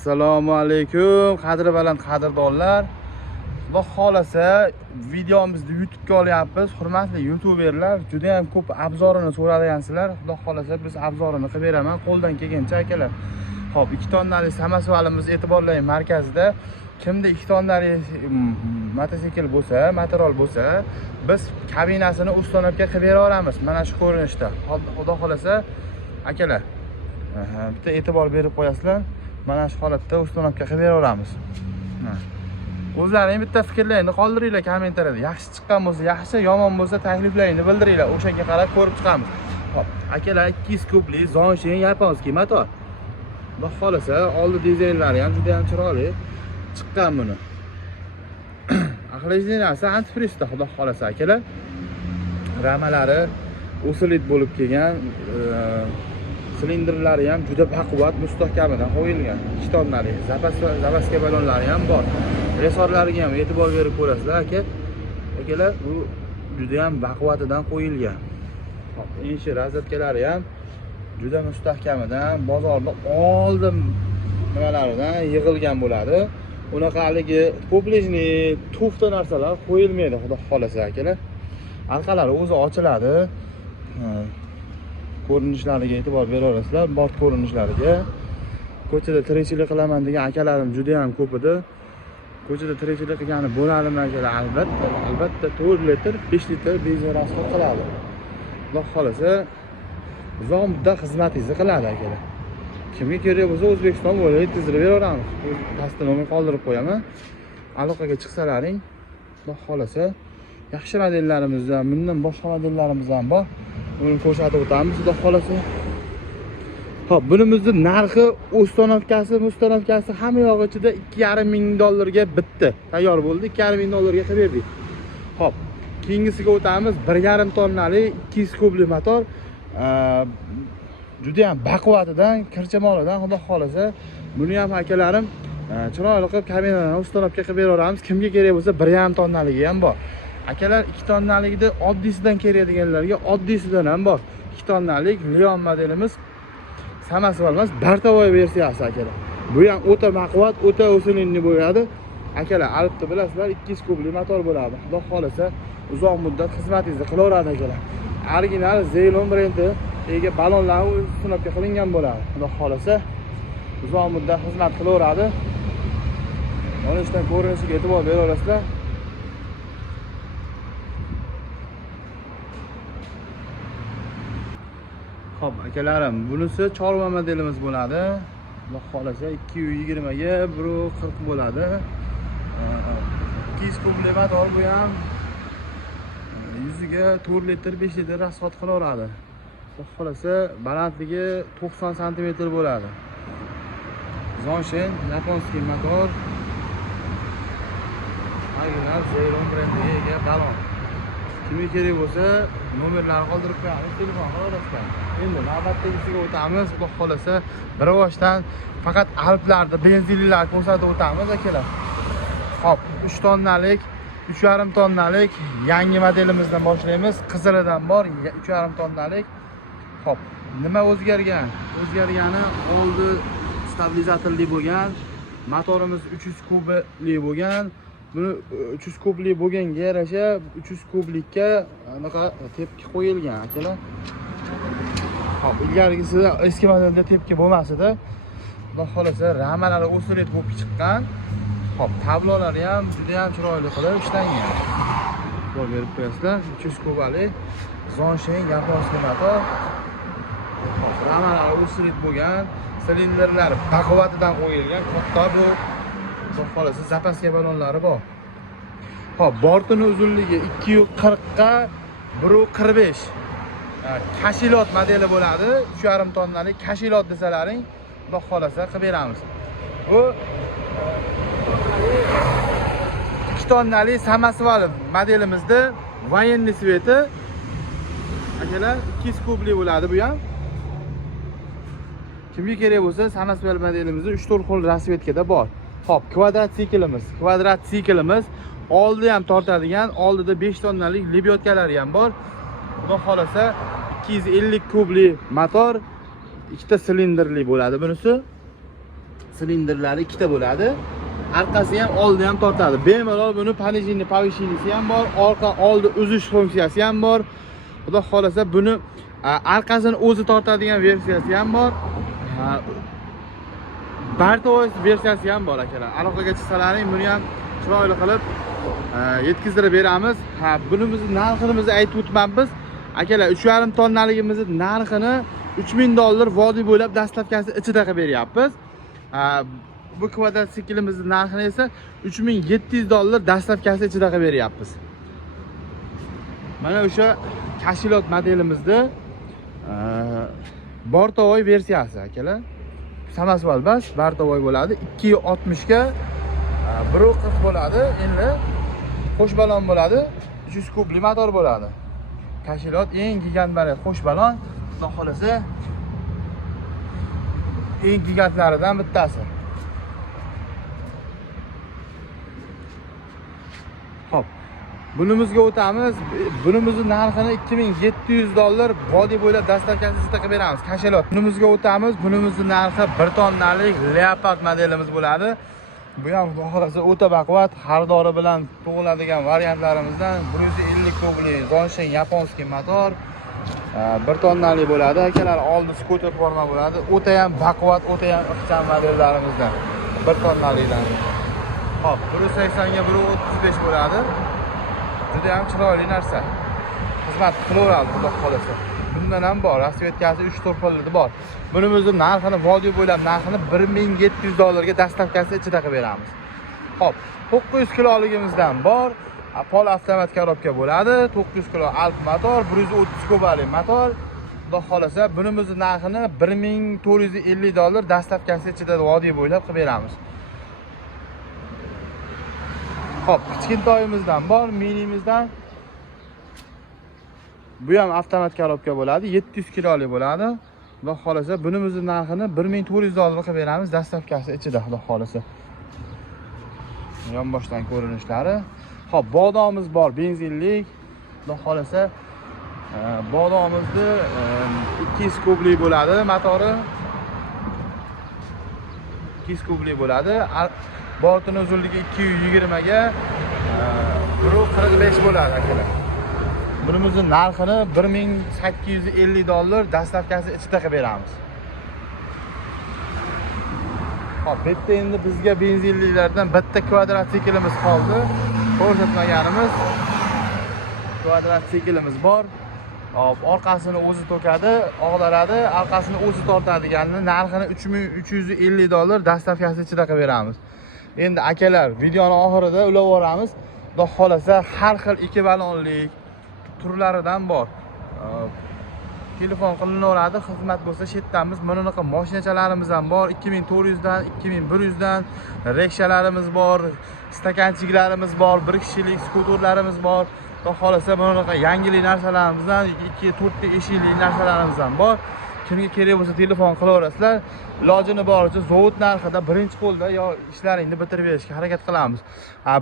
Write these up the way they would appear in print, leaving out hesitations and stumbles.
Assalomu alaykum, qadri baland qadrdonlar. Xudo xolasa videomizni YouTube'ga olyapmiz. Hurmatli YouTuberlar, juda ham ko'p obzorini so'rayapsizlar. Xudo xolasa biz obzorini qilib beraman qo'ldan kelgancha akalar. Xo'p, 2 tonnalik samosyolimiz e'tiborlang markazida. Kimda 2 tonnalik mototsikl bo'lsa, material bo'lsa, biz kabinasini ustanobga qilib bera olamiz. Mana shu ko'rinishda. Xudo xolasa akalar, bitta e'tibor berib qo'yasizlar. Mana shu holatda ustanobga qilib bera olamiz. O'zlaringiz bitta fikrlaringni qoldiringlar kommentariyada. Yaxshi chiqqan bo'lsa, yaxshi, yomon bo'lsa takliflaringni bildiringlar. O'shanga qarab ko'rib chiqamiz. Hop, akalar 200 kubli Zonshin yaponskiy motor. Xudo xolasa oldi dizaynlari ham juda ham chiroyli chiqqan buni. Охлажденияsi antifrizda xudo xolasa akalar. Ramalari o'silit bo'lib kelgan, silindrlari ham juda baquvvat, mustahkamidan qo'yilgan. 2 tonnalik zapaska balonlari ham bor. Resorlariga ham e'tibor berib ko'rasizlar akalar, bu juda ham baquvvatidan qo'yilgan. Hop, enshi razatkalari ham juda mustahkamidan, bozorda oldim nimalaridan yig'ilgan bo'ladi. Unaqaligi poplejni, tufta narsalar qo'yilmaydi, xudo xolasa akalar. Orqalari o'zi ochiladi. Ko'rinishlariga e'tibor beraverasizlar, bort ko'rinishlariga. Ko'chada tirikchilik qilaman degan akalarim juda ham ko'p edi. Ko'chada tirikchilik qilgani bo'ladimi akalar? Albatta 4 litr, 5 litr benzin rasxod qiladi. Xudo xolasa uzoq muddat xizmatingizni qiladi akalar. Kimga kerak bo'lsa O'zbekiston bo'ylab yetkazib beraveramiz. Pastda nomer qoldirib qo'yaman. Aloqaga chiqsalaring, xudo xolasa yaxshi modellarimizdan, bundan boshqa modellarimiz ham bor. Uni ko'rsatib o'tamiz, xudo xolasa. Xo'p, bunimizning narxi ustanovkasi, mustanovkasi hamma yo'q ichida $2,500 bitdi. Tayyor bo'ldi, $2,500 qilib berdik. Xo'p, keyingisiga o'tamiz. 1,5 tonnalik 200 kubli motor. Juda ham baquvvatidan, kirchamolidan xudo xolasa buni ham akalarim chiroyli qilib kabinadan ustanobga qilib beraveramiz. Kimga kerak bo'lsa 1,5 tonnaligi ham bor. Akalar 2 tonnalikda oddiysidan keladiganlarga oddiysidan ham bor. 2 tonnalik Leon modelimiz samosyol emas, bartavoy versiyasi akalar. Bu ham o'ta baquvvat, o'ta o'silinli bo'ladi. Akalar, albatta bilasizlar, 200 kubli motor bo'ladi. Xudo xolasa uzoq muddat xizmatingizni qilaveradi akalar. Original Zeylon brendi ega balonlar ustanobga qilingan bo'ladi. Xudo xolasa uzoq muddat xizmat qilaveradi. Mana shunday ko'rinishiga e'tibor beraverasizlar. Xo'p, akalarim, bunisi chorva modelimiz bo'ladi. Xudo xolasa 220 ga 140 bo'ladi. 200 kubli motor bu ham. Yuziga 4 litr, 5 litr rasxod qilaveradi. Xudo xolasa balandligi 90 sm bo'ladi. Zonshin yaponskiy motor. Original Zeylon brendiga ega balon. Kimga kerak bo'lsa nomerlarni qoldirib qo'yamiz, telefon qilaverasizlar. Endi navbatdagisiga o'tamiz. Xudo xolasa bir boshdan faqat Alplarda benzinlilar ko'rsatib o'tamiz akalar. Xo'p, 3 tonnalik, 3,5 tonnalik yangi modelimizdan boshlaymiz. Qizilidan bor, 3,5 tonnalik. Xo'p, nima o'zgargan? O'zgargani oldi stabilizatorli bo'lgan, motorimiz 300 kubli bo'lgan. Buni 300 kubli bo'lganga yarasha 300 kublikka anaqa tepki qo'yilgan akalar. Hop, ilgarigisida eski modelda tepki bo'lmas edi. Xudo xolasa ramalari o'silit bo'lib chiqqan. Hop, tablolari ham juda ham chiroyli qilib ishlangan. Qo'l berib qo'yasizlar. 300 kubli Zonshin yaponskiy motor. Hop, ramalari o'silit bo'lgan, silindrlar baquvvatidan qo'yilgan, katta bu. Xudo xolasa zapaska balonlari bor. Hop, bortini uzunligi 240 ga 145. Kashilot modeli bo'ladi. 3,5 tonnalik kashilot desalaring, xudo xolasa qilib beramiz. Bu 2 tonnalik samosyol modelimizda voyenniy sveti akalar 200 kubli bo'ladi bu ham. Kimga kerak bo'lsa samosyol modelimizda 3-4 xil rasvetkada bor. Hop, kvadrat siklimiz oldi ham tortadigan, oldida 5 tonnalik lebyotkалari ham bor. Xudo xolasa 250 kubli motor, ikkita silindrli bo'ladi bunisi. silindrlari ikkita bo'ladi. Orqasi ham, oldi ham tortadi. Bemalol buni понижение, повышенияsi ham bor, oldi uzish funksiyasi ham bor. Xudo xolasa buni orqasini o'zi tortadigan versiyasi ham bor. Bartovoy versiyasi ham bor akalar. Aloqaga chiqsalaring, buni ham chiroyli qilib yetkazib beramiz. Bunimizni narxini aytib o'tmaymiz. Akalar, 3,5 tonnaligimizni narxini $3000 vodiy bo'ylab dastlabkasi ichida qilib beryapmiz. Bu kvadrotsiklimizning narxini esa $3700 dastlabkasi ichida qilib beryapmiz. Mana o'sha Kashilot modelimizda Bartovoy versiyasi akalar. Samasval bas Bartovoy bo'ladi. 260 ga 140 bo'ladi. Endi qo'sh balon bo'ladi. 300 kubli motor bo'ladi. Kashilot eng gigant qo'sh balon, xudo xolasa eng gigantlaridan bittasi. Xo'p, bunimizga o'tamiz. Bunimizning narxini $2700 vodiy bo'ylab dastlabkasi ichida qilib beramiz. Kashilot. Bunimizga o'tamiz. Bunimizning narxi 1 tonnalik Leopard modelimiz bo'ladi. Bu ham xudo xolasa o'ta baquvvat, xaridori bilan tug'iladigan variantlarimizdan 150 kubli Donshin yaponskiy motor 1 tonnalik bo'ladi. Akalar, oldi skuter forma bo'ladi. O'ta ham baquvvat, o'ta ham ixcham modellarimizdan 1 tonnalikdan. Hop, 180 ga 135 bo'ladi. Juda ham chiroyli narsa. Xizmat qilaveradi xudo xolasa. Bundan ham bor, rasvetkasi 3 to'rpillidi bor. Bunimizning narxini vodiy bo'ylab narxini $1700 ga dastlabkasi ichida qilib beramiz. Hop, 900 kiloligimizdan bor. Pol avtomat korobka bo'ladi. 900 kilo Alp motor, 130 kubali motor. Xudo xolasa bunimizning narxini $1450 dastlabkasi ichida vodiy bo'ylab qilib beramiz. Hop, kichkintoyimizdan bor, minimizdan. Bu ham avtomat korobka bo'ladi, 700 kilolik bo'ladi. Xudo xolasa bunimizning narxini $1400 qilib beramiz dastlabkasi ichida, xudo xolasa. Yonboshdan ko'rinishlari. Hop, bodomiz bor, benzinlik. Xudo xolasa bodomizni 200 kubli bo'ladi motori. 200 kubli bo'ladi. Bortini uzunligi 220 ga 145 bo'ladi akalar. Bunimizning narxini $1850 dastlabkasi ichida qilib beramiz. Hop, bitta endi bizga benzinliklardan bitta kvadrotsiklimiz qoldi. Ko'rsatmaganimiz kvadrotsiklimiz bor. Hop, orqasini o'zi to'kadi, og'daradi, orqasini o'zi tortadiganini narxini $3350 dastlabkasi ichida qilib beramiz. Endi akalar, videoni oxirida ulab boramiz. Xudo xolasa har xil ekvivalentlik turlaridan bor. Telefon qilinaveradi, xizmat bo'lsa chetdamiz. Mana bunaqa mashinachalarimiz ham bor. 2400 dan, 2100 dan rekshalarimiz bor, stakanchiklarimiz bor, bir kishilik skuterlarimiz bor. Xudo xolasa mana bunaqa yangilik narsalarimizdan 2-4 eshikli narsalarimiz ham bor. Kimga kerak bo'lsa telefon qilaverasizlar. Ilojini boricha zavod narxida birinchi qo'lda yo ishlaringni bitirib berishga harakat qilamiz.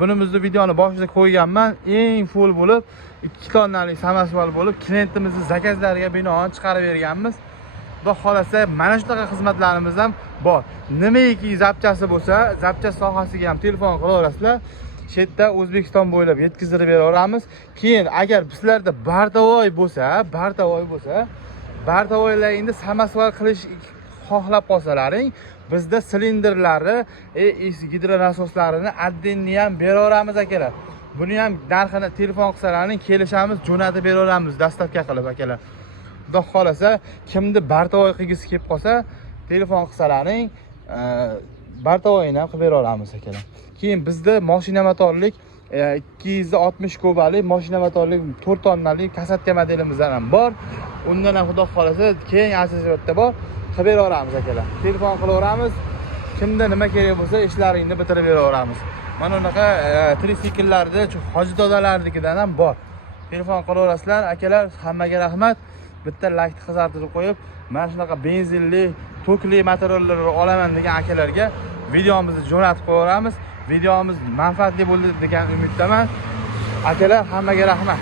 Bunimizni videoni boshida qo'yganman. Eng full bo'lib 2 tonnalik samasval bo'lib, klientimizning zakazlariga binoan chiqarib berganmiz. Xudo xolasa mana shunaqa xizmatlarimiz ham bor. Nimaiki zapchasi bo'lsa, zapchas sohasiga ham telefon qilaverasizlar. Chetda O'zbekiston bo'ylab yetkazib beraveramiz. Keyin agar sizlarda Bartovoy bo'lsa, Bartovoylaringni samasval qilish xohlab qolsalaring, bizda silindrlari, gidronasoslarini addenni ham beraveramiz akalar. Buni ham narxini telefon qilsalaring, kelishamiz, jo'natib beraveramiz dastlabki qilib akalar. Xudo xolasa, kimni Bartovoy qilgisi kelib qolsa, telefon qilsalaring, Bartovoyni ham qilib beraveramiz akalar. Keyin bizda mashina motorlik 260 kubali mashina motorlik 4 tonnalik kasatka modelimizdan ham bor. Undan ham xudo xolasa keng aksessuarda bor. Qilib beraveramiz akalar. Telefon qilaveramiz. Kimda nima kerak bo'lsa, ishlaringni bitirib beraveramiz. Mana bunaqa trisikillarda, hoji dodalarnikidan ham bor. Telefon qilaverasizlar akalar. Hammaga rahmat. Bitta like qizartirib qo'yib, mana shunaqa benzinli, tokli materiallarni olaman degan akalarga videomizni jo'natib qo'yamiz. Videomiz manfaatli bo'ldi degan umiddaman. Akalar, hammaga rahmat.